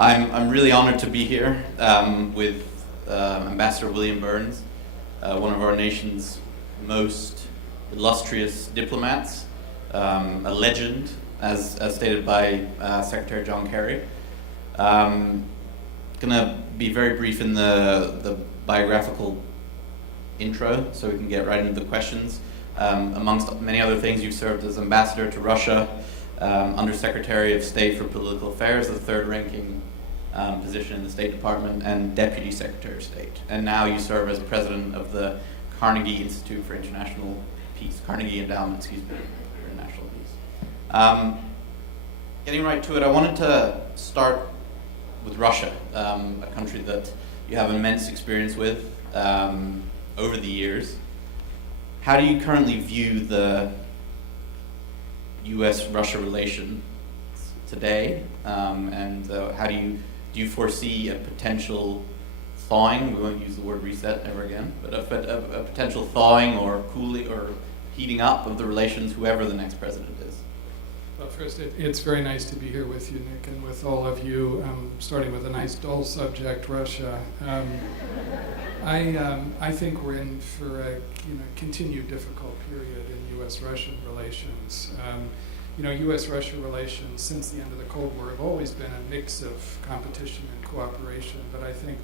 I'm really honored to be here with Ambassador William Burns, one of our nation's most illustrious diplomats, a legend, as stated by Secretary John Kerry. Gonna be very brief in the biographical intro, so we can get right into the questions. Amongst many other things, you've served as ambassador to Russia, Undersecretary of State for Political Affairs, the third-ranking position in the State Department, and Deputy Secretary of State. And now you serve as president of the Carnegie Institute for International Peace, Carnegie Endowment, for International Peace. Getting right to it, I wanted to start with Russia, a country that you have immense experience with over the years. How do you currently view the U.S.-Russia relation today, and how do you foresee a potential thawing? We won't use the word reset ever again, but a potential thawing or cooling or heating up of the relations, whoever the next president is? Well, first, it's very nice to be here with you, Nick, and with all of you. Starting with a nice dull subject, Russia. I think we're in for a continued difficult period in U.S.-Russian relations. U.S.-Russia relations since the end of the Cold War have always been a mix of competition and cooperation, but I think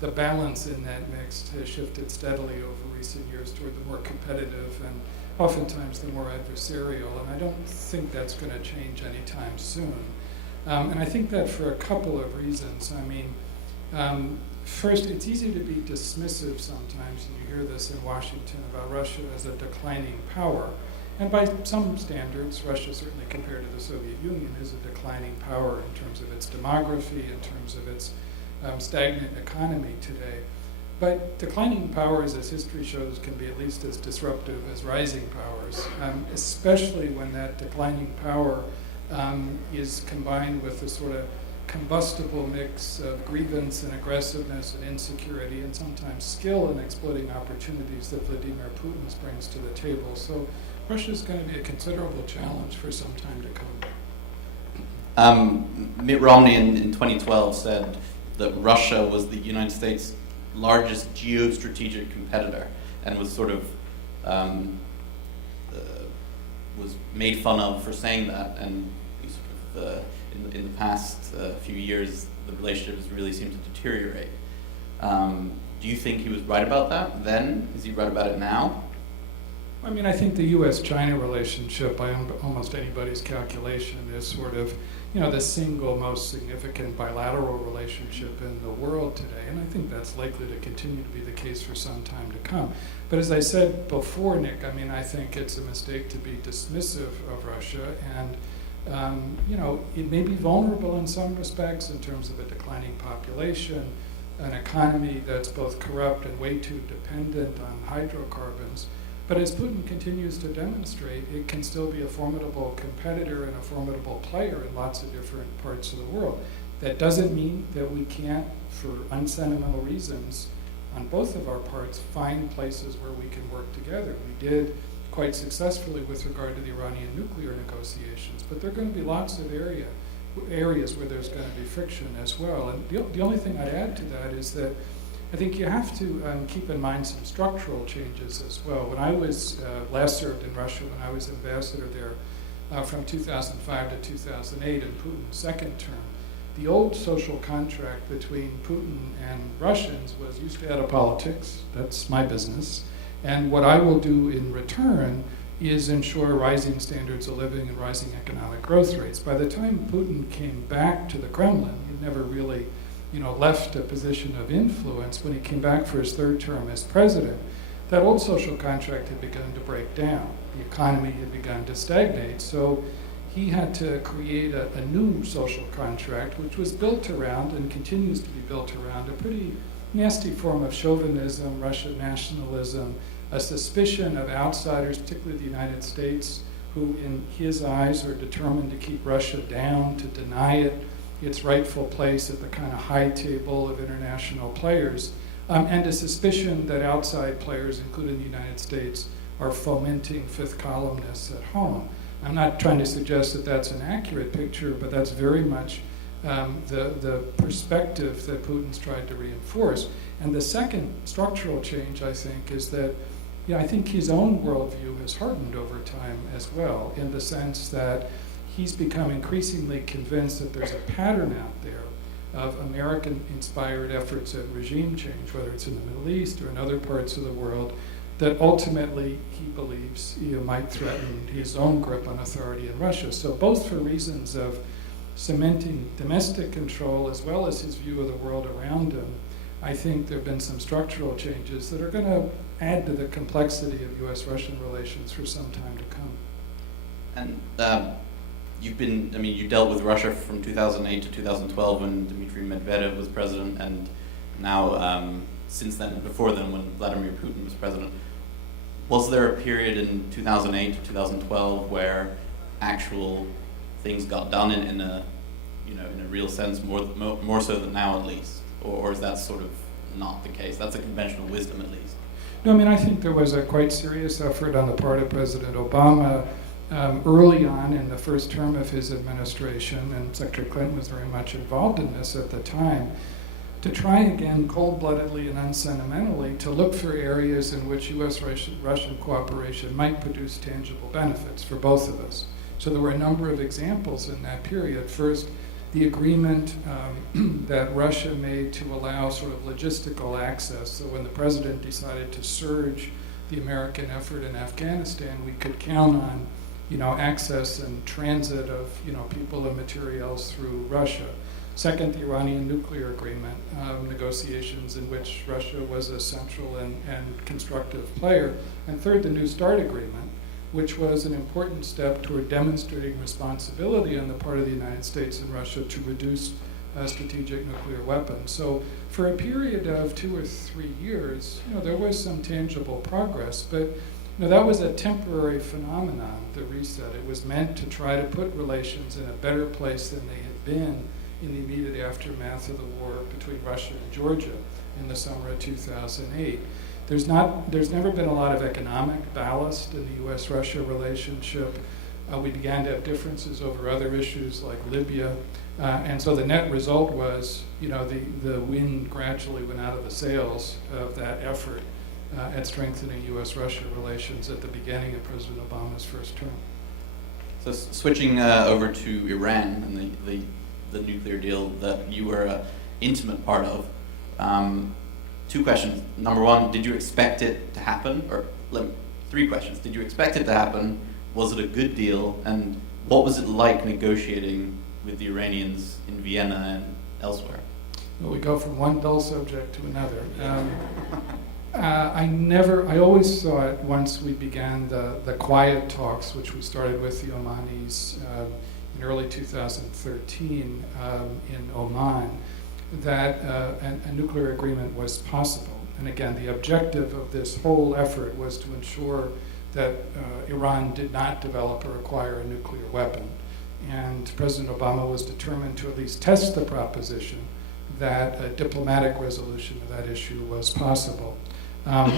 the balance in that mix has shifted steadily over recent years toward the more competitive and oftentimes the more adversarial, and I don't think that's going to change anytime soon. And I think that for a couple of reasons. First, it's easy to be dismissive sometimes, and you hear this in Washington about Russia as a declining power. And by some standards, Russia, certainly compared to the Soviet Union, is a declining power in terms of its demography, in terms of its stagnant economy today. But declining powers, as history shows, can be at least as disruptive as rising powers, especially when that declining power is combined with a sort of combustible mix of grievance and aggressiveness and insecurity and sometimes skill in exploiting opportunities that Vladimir Putin brings to the table. So Russia's going to be a considerable challenge for some time to come. Mitt Romney in 2012 said that Russia was the United States' largest geostrategic competitor, and was sort of was made fun of for saying that. And in the past few years, the relationship has really seemed to deteriorate. Do you think he was right about that then? Is he right about it now? I think the U.S.-China relationship, by almost anybody's calculation, is sort of, the single most significant bilateral relationship in the world today, and I think that's likely to continue to be the case for some time to come. But as I said before, Nick, I think it's a mistake to be dismissive of Russia, and it may be vulnerable in some respects in terms of a declining population, an economy that's both corrupt and way too dependent on hydrocarbons. But as Putin continues to demonstrate, it can still be a formidable competitor and a formidable player in lots of different parts of the world. That doesn't mean that we can't, for unsentimental reasons, on both of our parts, find places where we can work together. We did quite successfully with regard to the Iranian nuclear negotiations, but there are going to be lots of areas where there's going to be friction as well. And the only thing I'd add to that is that I think you have to keep in mind some structural changes as well. When I was last served in Russia, when I was ambassador there from 2005 to 2008 in Putin's second term, the old social contract between Putin and Russians was you stay out of politics, that's my business, and what I will do in return is ensure rising standards of living and rising economic growth rates. By the time Putin came back to the Kremlin, he never really left a position of influence. When he came back for his third term as president, that old social contract had begun to break down. The economy had begun to stagnate. So he had to create a new social contract, which was built around and continues to be built around a pretty nasty form of chauvinism, Russian nationalism, a suspicion of outsiders, particularly the United States, who in his eyes are determined to keep Russia down, to deny it its rightful place at the kind of high table of international players, and a suspicion that outside players, including the United States, are fomenting fifth columnists at home. I'm not trying to suggest that that's an accurate picture, but that's very much the perspective that Putin's tried to reinforce. And the second structural change, I think, is that I think his own worldview has hardened over time as well, in the sense that he's become increasingly convinced that there's a pattern out there of American-inspired efforts at regime change, whether it's in the Middle East or in other parts of the world, that ultimately he believes might threaten his own grip on authority in Russia. So both for reasons of cementing domestic control as well as his view of the world around him, I think there have been some structural changes that are going to add to the complexity of U.S.-Russian relations for some time to come. And you dealt with Russia from 2008 to 2012 when Dmitry Medvedev was president, and now since then, before then, when Vladimir Putin was president. Was there a period in 2008 to 2012 where actual things got done in a real sense, more so than now at least, or is that sort of not the case? That's a conventional wisdom at least. No, I think there was a quite serious effort on the part of President Obama early on in the first term of his administration, and Secretary Clinton was very much involved in this at the time, to try again cold-bloodedly and unsentimentally to look for areas in which U.S.-Russian cooperation might produce tangible benefits for both of us. So there were a number of examples in that period. First, the agreement that Russia made to allow sort of logistical access. So when the president decided to surge the American effort in Afghanistan, we could count on, access and transit of, people and materials through Russia. Second, the Iranian nuclear agreement, negotiations in which Russia was a central and constructive player. And third, the New START agreement, which was an important step toward demonstrating responsibility on the part of the United States and Russia to reduce strategic nuclear weapons. So for a period of 2 or 3 years, there was some tangible progress, but that was a temporary phenomenon, the reset. It was meant to try to put relations in a better place than they had been in the immediate aftermath of the war between Russia and Georgia in the summer of 2008. There's never been a lot of economic ballast in the U.S.-Russia relationship. We began to have differences over other issues like Libya, and so the net result was, the wind gradually went out of the sails of that effort at strengthening U.S.-Russia relations at the beginning of President Obama's first term. So switching over to Iran and the nuclear deal that you were an intimate part of. 2 questions. Number 1, did you expect it to happen? Or 3 questions. Did you expect it to happen? Was it a good deal? And what was it like negotiating with the Iranians in Vienna and elsewhere? Well, we go from one dull subject to another. I always thought once we began the quiet talks, which we started with the Omanis in early 2013 in Oman, that a nuclear agreement was possible. And again, the objective of this whole effort was to ensure that Iran did not develop or acquire a nuclear weapon. And President Obama was determined to at least test the proposition that a diplomatic resolution of that issue was possible.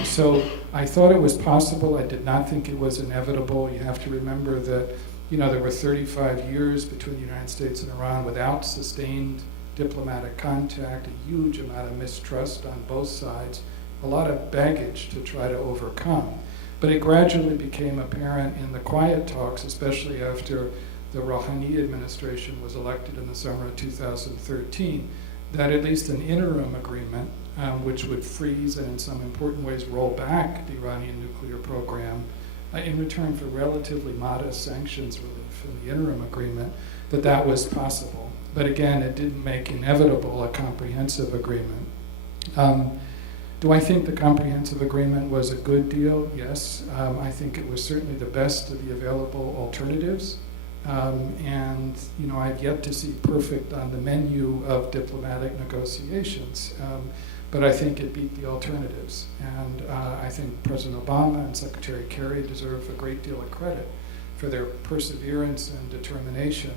So I thought it was possible. I did not think it was inevitable. You have to remember that there were 35 years between the United States and Iran without sustained diplomatic contact, a huge amount of mistrust on both sides, a lot of baggage to try to overcome. But it gradually became apparent in the quiet talks, especially after the Rouhani administration was elected in the summer of 2013, that at least an interim agreement, which would freeze and in some important ways roll back the Iranian nuclear program in return for relatively modest sanctions relief in the interim agreement, that was possible. But again, it didn't make inevitable a comprehensive agreement. Do I think the comprehensive agreement was a good deal? Yes. I think it was certainly the best of the available alternatives. And I've yet to see perfect on the menu of diplomatic negotiations. But I think it beat the alternatives. And I think President Obama and Secretary Kerry deserve a great deal of credit for their perseverance and determination,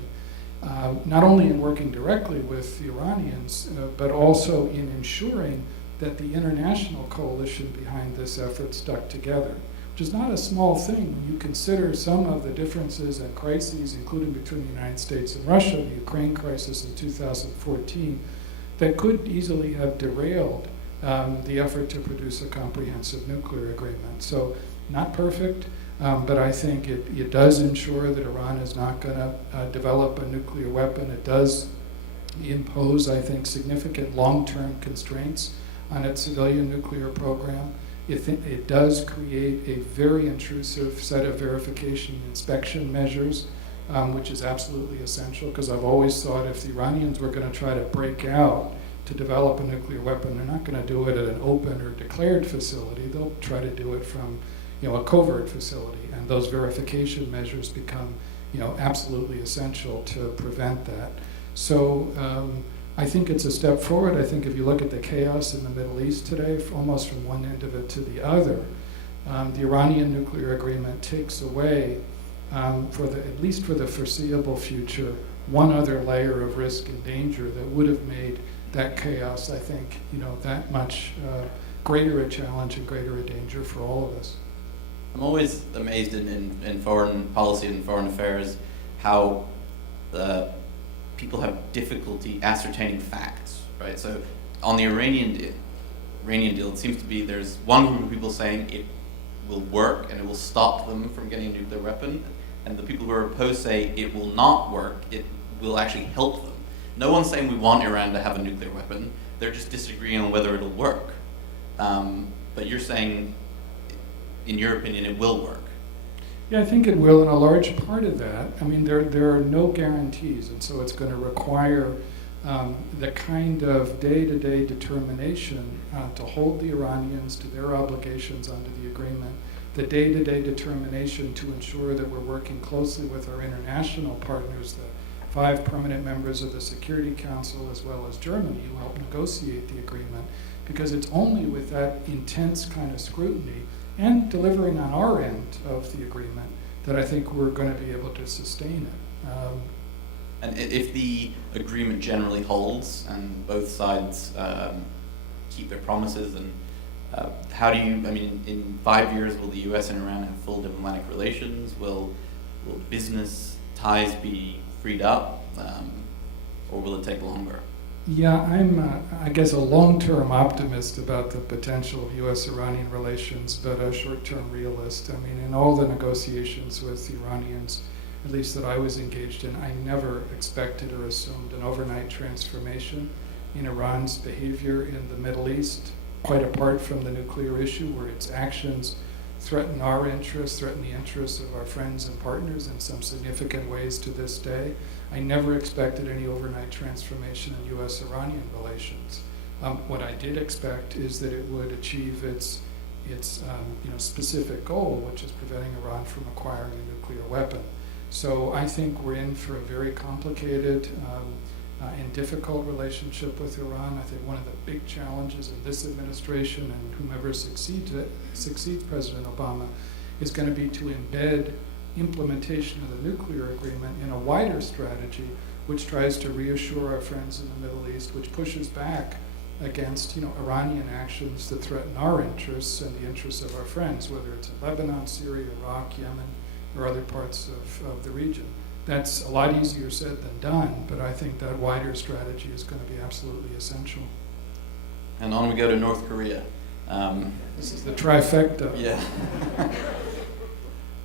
not only in working directly with the Iranians, but also in ensuring that the international coalition behind this effort stuck together. which is not a small thing when you consider some of the differences and crises, including between the United States and Russia, the Ukraine crisis in 2014, that could easily have derailed the effort to produce a comprehensive nuclear agreement. So not perfect, but I think it does ensure that Iran is not going to develop a nuclear weapon. It does impose, I think, significant long-term constraints on its civilian nuclear program. It does create a very intrusive set of verification and inspection measures, which is absolutely essential, because I've always thought if the Iranians were going to try to break out to develop a nuclear weapon, they're not going to do it at an open or declared facility. They'll try to do it from a covert facility, and those verification measures become absolutely essential to prevent that. So I think it's a step forward. I think if you look at the chaos in the Middle East today, almost from one end of it to the other, the Iranian nuclear agreement takes away, at least for the foreseeable future, one other layer of risk and danger that would have made that chaos, I think, that much greater a challenge and greater a danger for all of us. I'm always amazed in foreign policy and foreign affairs how people have difficulty ascertaining facts, right? So on the Iranian deal, it seems to be there's one group of people saying it will work and it will stop them from getting a nuclear weapon, and the people who are opposed say it will not work, it will actually help them. No one's saying we want Iran to have a nuclear weapon, they're just disagreeing on whether it'll work. But you're saying, in your opinion, it will work. Yeah, I think it will, and a large part of that, I mean, there are no guarantees, and so it's going to require the kind of day-to-day determination to hold the Iranians to their obligations under the agreement, the day-to-day determination to ensure that we're working closely with our international partners, the 5 permanent members of the Security Council, as well as Germany, who helped negotiate the agreement, because it's only with that intense kind of scrutiny and delivering on our end of the agreement that I think we're going to be able to sustain it. And if the agreement generally holds and both sides keep their promises, and how do you, I mean, in 5 years, will the US and Iran have full diplomatic relations? Will business ties be freed up, or will it take longer? Yeah, I'm, I guess, a long-term optimist about the potential of U.S.-Iranian relations, but a short-term realist. I mean, in all the negotiations with the Iranians, at least that I was engaged in, I never expected or assumed an overnight transformation in Iran's behavior in the Middle East, quite apart from the nuclear issue, where its actions threaten our interests, threaten the interests of our friends and partners in some significant ways to this day. I never expected any overnight transformation in U.S.-Iranian relations. What I did expect is that it would achieve its specific goal, which is preventing Iran from acquiring a nuclear weapon. So I think we're in for a very complicated and difficult relationship with Iran. I think one of the big challenges in this administration and whomever succeeds President Obama is going to be to embed implementation of the nuclear agreement in a wider strategy which tries to reassure our friends in the Middle East, which pushes back against Iranian actions that threaten our interests and the interests of our friends, whether it's in Lebanon, Syria, Iraq, Yemen, or other parts of the region. That's a lot easier said than done, but I think that wider strategy is going to be absolutely essential. And on we go to North Korea. This is the trifecta. Yeah.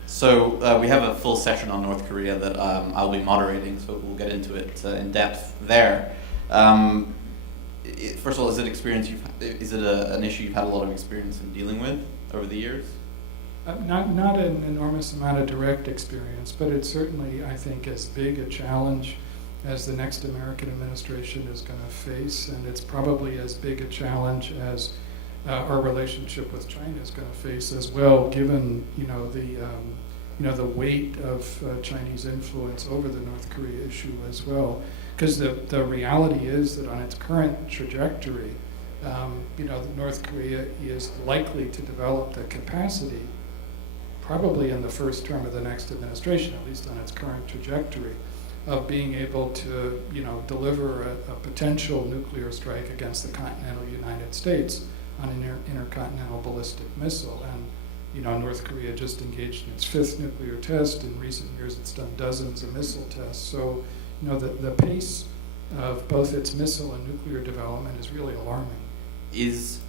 So we have a full session on North Korea that I'll be moderating, so we'll get into it in depth there. First of all, is it an issue you've had a lot of experience in dealing with over the years? Not an enormous amount of direct experience, but it's certainly, I think, as big a challenge as the next American administration is going to face, and it's probably as big a challenge as our relationship with China is going to face as well, given the weight of Chinese influence over the North Korea issue as well. Because the reality is that on its current trajectory, North Korea is likely to develop the capacity, probably in the first term of the next administration, at least on its current trajectory, of being able to deliver a potential nuclear strike against the continental United States on an intercontinental ballistic missile. And North Korea just engaged in its 5th nuclear test. In recent years, it's done dozens of missile tests. So, the pace of both its missile and nuclear development is really alarming. Is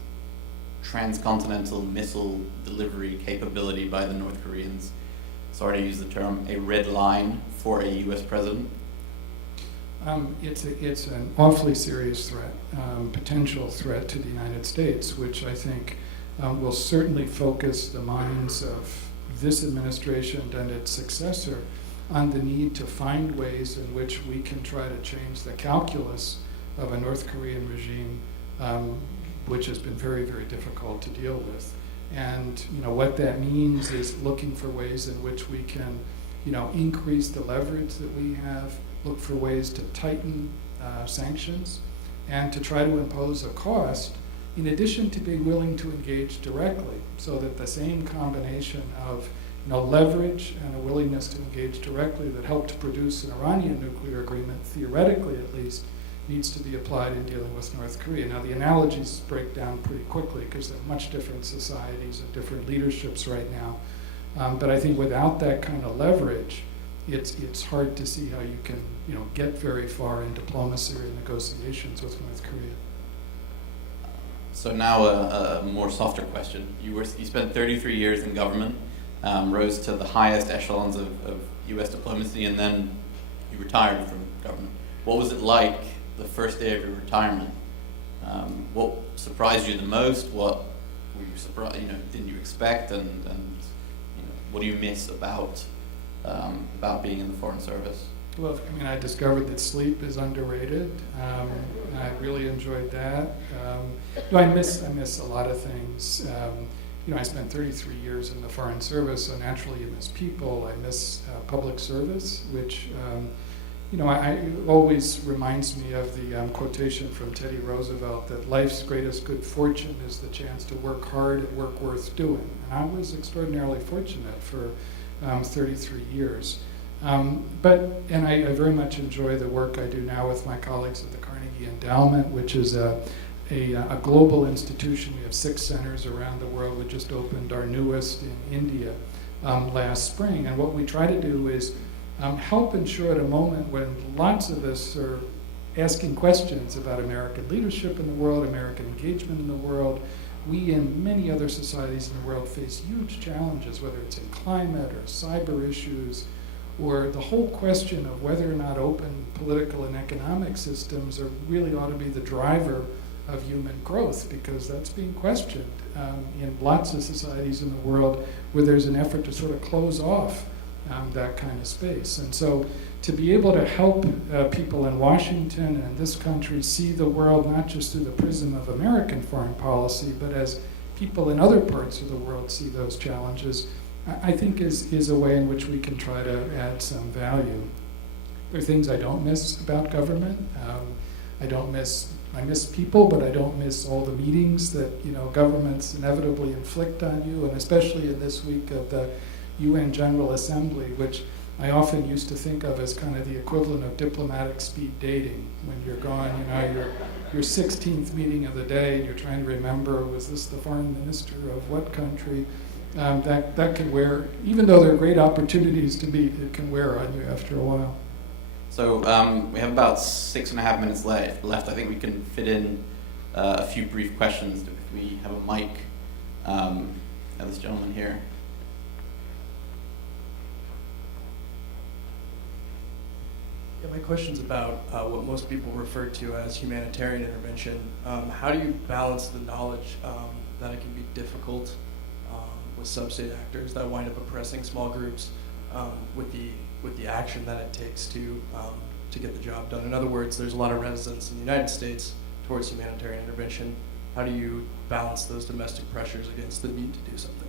transcontinental missile delivery capability by the North Koreans, sorry to use the term, a red line for a U.S. president? It's an awfully serious threat, potential threat to the United States, which I think will certainly focus the minds of this administration and its successor on the need to find ways in which we can try to change the calculus of a North Korean regime, which has been very, very difficult to deal with. And what that means is looking for ways in which we can increase the leverage that we have, look for ways to tighten sanctions, and to try to impose a cost in addition to being willing to engage directly, so that the same combination of leverage and a willingness to engage directly that helped produce an Iranian nuclear agreement, theoretically at least, needs to be applied in dealing with North Korea. Now, the analogies break down pretty quickly because they're much different societies and different leaderships right now. But I think without that kind of leverage, it's hard to see how you can get very far in diplomacy or in negotiations with North Korea. So now a more softer question. You spent 33 years in government, rose to the highest echelons of U.S. diplomacy, and then you retired from government. What was it like the first day of your retirement? What surprised you the most? What were you surprised? Didn't you expect? And what do you miss about being in the Foreign Service? Well, I discovered that sleep is underrated. I really enjoyed that. I miss a lot of things. I spent 33 years in the Foreign Service, so naturally you miss people. I miss public service, which I always reminds me of the quotation from Teddy Roosevelt that life's greatest good fortune is the chance to work hard at work worth doing. And I was extraordinarily fortunate for 33 years. And I very much enjoy the work I do now with my colleagues at the Carnegie Endowment, which is a global institution. We have 6 centers around the world. We just opened our newest in India last spring. And what we try to do is help ensure at a moment when lots of us are asking questions about American leadership in the world, American engagement in the world. We and many other societies in the world face huge challenges, whether it's in climate or cyber issues, or the whole question of whether or not open political and economic systems really ought to be the driver of human growth, because that's being questioned in lots of societies in the world where there's an effort to sort of close off that kind of space. And so to be able to help people in Washington and in this country see the world not just through the prism of American foreign policy, but as people in other parts of the world see those challenges, I think is a way in which we can try to add some value. There are things I don't miss about government. I miss people, but I don't miss all the meetings that governments inevitably inflict on you, and especially in this week of the UN General Assembly, which I often used to think of as kind of the equivalent of diplomatic speed dating. When you're gone, your 16th meeting of the day, and you're trying to remember, was this the foreign minister of what country? That can wear, even though there are great opportunities to meet, it can wear on you after a while. So we have about 6.5 minutes left. I think we can fit in a few brief questions. If we have a mic, this gentleman here. Yeah, my question's about what most people refer to as humanitarian intervention. How do you balance the knowledge that it can be difficult with sub-state actors that wind up oppressing small groups with the action that it takes to get the job done? In other words, there's a lot of resistance in the United States towards humanitarian intervention. How do you balance those domestic pressures against the need to do something?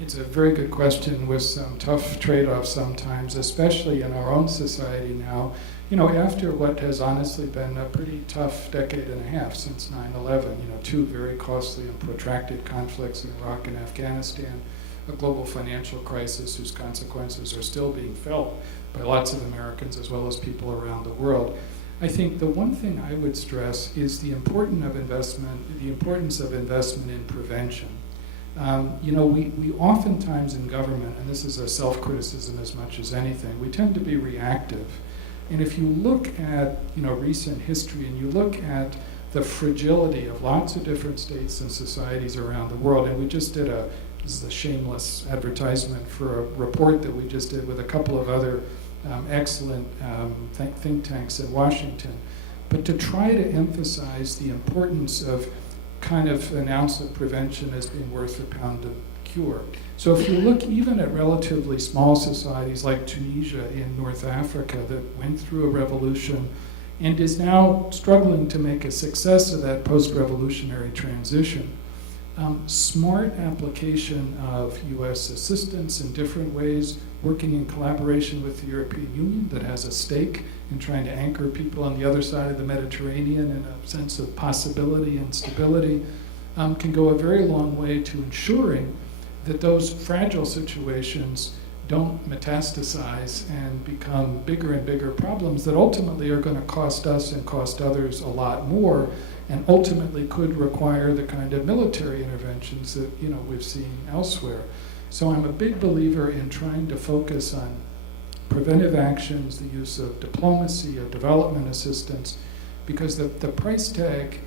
It's a very good question with some tough trade-offs sometimes, especially in our own society now. After what has honestly been a pretty tough decade and a half since 9/11, 2 very costly and protracted conflicts in Iraq and Afghanistan, a global financial crisis whose consequences are still being felt by lots of Americans as well as people around the world. I think the one thing I would stress is the importance of investment in prevention. We oftentimes in government, and this is a self-criticism as much as anything, we tend to be reactive. And if you look at recent history and you look at the fragility of lots of different states and societies around the world, and we just did this is a shameless advertisement for a report that we just did with a couple of other excellent think tanks in Washington, but to try to emphasize the importance of kind of an ounce of prevention as being worth a pound of cure. So if you look even at relatively small societies like Tunisia in North Africa that went through a revolution and is now struggling to make a success of that post-revolutionary transition, smart application of U.S. assistance in different ways, working in collaboration with the European Union that has a stake in trying to anchor people on the other side of the Mediterranean in a sense of possibility and stability, can go a very long way to ensuring that those fragile situations don't metastasize and become bigger and bigger problems that ultimately are going to cost us and cost others a lot more, and ultimately could require the kind of military interventions that we've seen elsewhere. So I'm a big believer in trying to focus on preventive actions, the use of diplomacy, of development assistance, because the price tag,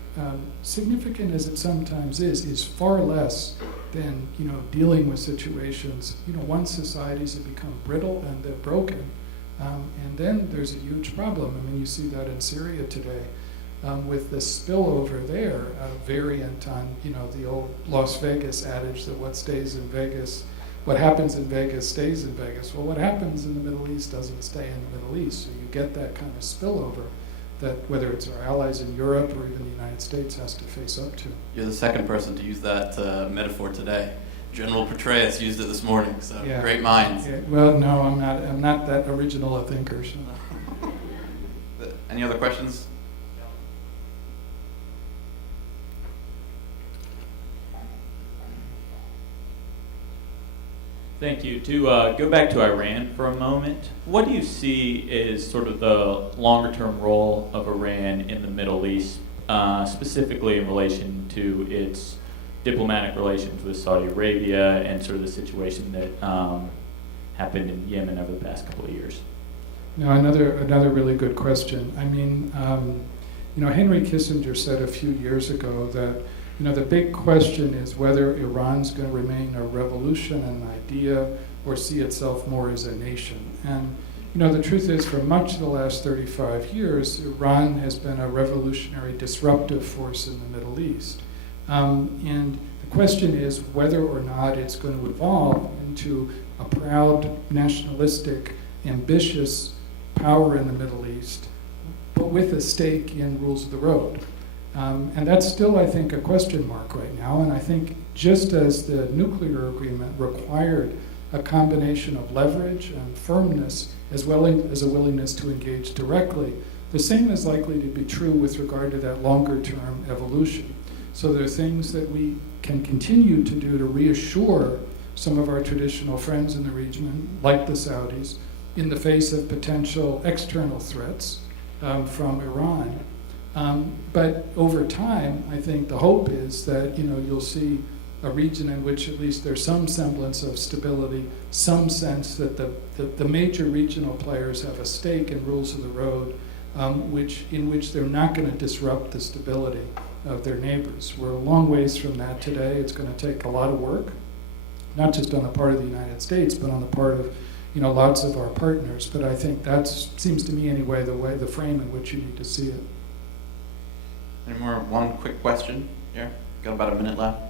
significant as it sometimes is far less than dealing with situations. Once societies have become brittle and they're broken, and then there's a huge problem. I mean, you see that in Syria today. With the spillover there, a variant on the old Las Vegas adage that what happens in Vegas stays in Vegas. Well, what happens in the Middle East doesn't stay in the Middle East. So you get that kind of spillover that whether it's our allies in Europe or even the United States has to face up to. You're the second person to use that metaphor today. General Petraeus used it this morning, so yeah. Great minds. Yeah. Well, no, I'm not that original a thinker. So. Any other questions? Thank you. To go back to Iran for a moment, what do you see is sort of the longer-term role of Iran in the Middle East, specifically in relation to its diplomatic relations with Saudi Arabia and sort of the situation that happened in Yemen over the past couple of years? No, another really good question. I mean, Henry Kissinger said a few years ago that the big question is whether Iran's going to remain a revolution, an idea, or see itself more as a nation. And the truth is, for much of the last 35 years, Iran has been a revolutionary, disruptive force in the Middle East. And the question is whether or not it's going to evolve into a proud, nationalistic, ambitious power in the Middle East, but with a stake in rules of the road. And that's still, I think, a question mark right now. And I think just as the nuclear agreement required a combination of leverage and firmness as well as a willingness to engage directly, the same is likely to be true with regard to that longer-term evolution. So there are things that we can continue to do to reassure some of our traditional friends in the region, like the Saudis, in the face of potential external threats from Iran. But over time, I think the hope is that you'll see a region in which at least there's some semblance of stability, some sense that the major regional players have a stake in rules of the road, in which they're not going to disrupt the stability of their neighbors. We're a long ways from that today. It's going to take a lot of work, not just on the part of the United States, but on the part of lots of our partners. But I think that seems to me anyway the frame in which you need to see it. Any more? One quick question here. Got about a minute left.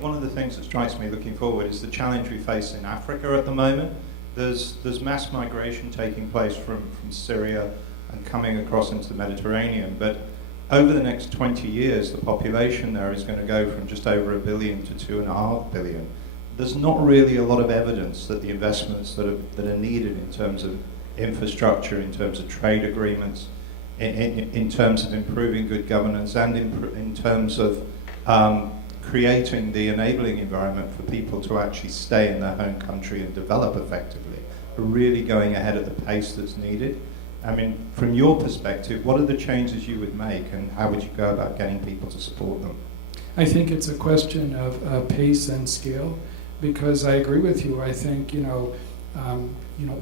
One of the things that strikes me looking forward is the challenge we face in Africa at the moment. There's mass migration taking place from Syria and coming across into the Mediterranean, but over the next 20 years, the population there is going to go from just over 1 billion to 2.5 billion. There's not really a lot of evidence that the investments that are needed in terms of infrastructure, in terms of trade agreements, in terms of improving good governance, and in terms of creating the enabling environment for people to actually stay in their home country and develop effectively, are really going ahead at the pace that's needed. I mean, from your perspective, what are the changes you would make, and how would you go about getting people to support them? I think it's a question of pace and scale, because I agree with you. I think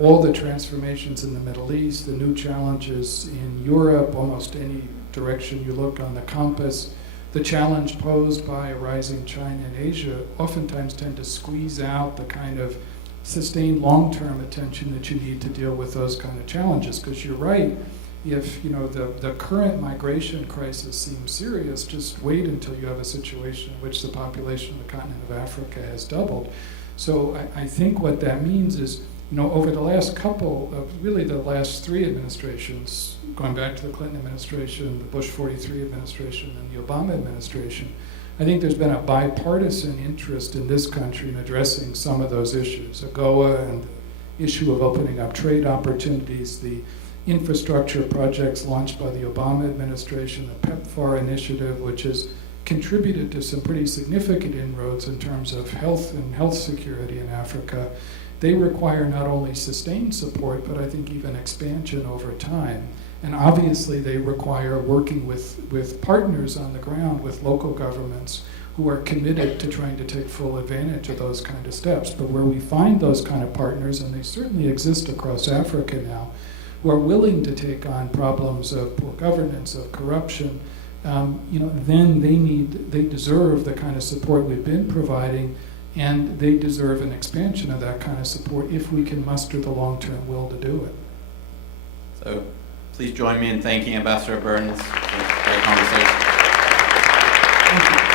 all the transformations in the Middle East, the new challenges in Europe, almost any direction you look on the compass, the challenge posed by rising China and Asia oftentimes tend to squeeze out the kind of sustained long-term attention that you need to deal with those kind of challenges. Because you're right, if the current migration crisis seems serious, just wait until you have a situation in which the population of the continent of Africa has doubled. So I think what that means is, over the last the last three administrations, going back to the Clinton administration, the Bush 43 administration, and the Obama administration, I think there's been a bipartisan interest in this country in addressing some of those issues. AGOA and the issue of opening up trade opportunities, the infrastructure projects launched by the Obama administration, the PEPFAR initiative, which has contributed to some pretty significant inroads in terms of health and health security in Africa. They require not only sustained support, but I think even expansion over time. And obviously they require working with partners on the ground, with local governments who are committed to trying to take full advantage of those kind of steps. But where we find those kind of partners, and they certainly exist across Africa now, who are willing to take on problems of poor governance, of corruption, then they deserve the kind of support we've been providing, and they deserve an expansion of that kind of support if we can muster the long-term will to do it. So please join me in thanking Ambassador Burns for a great conversation. Thank you.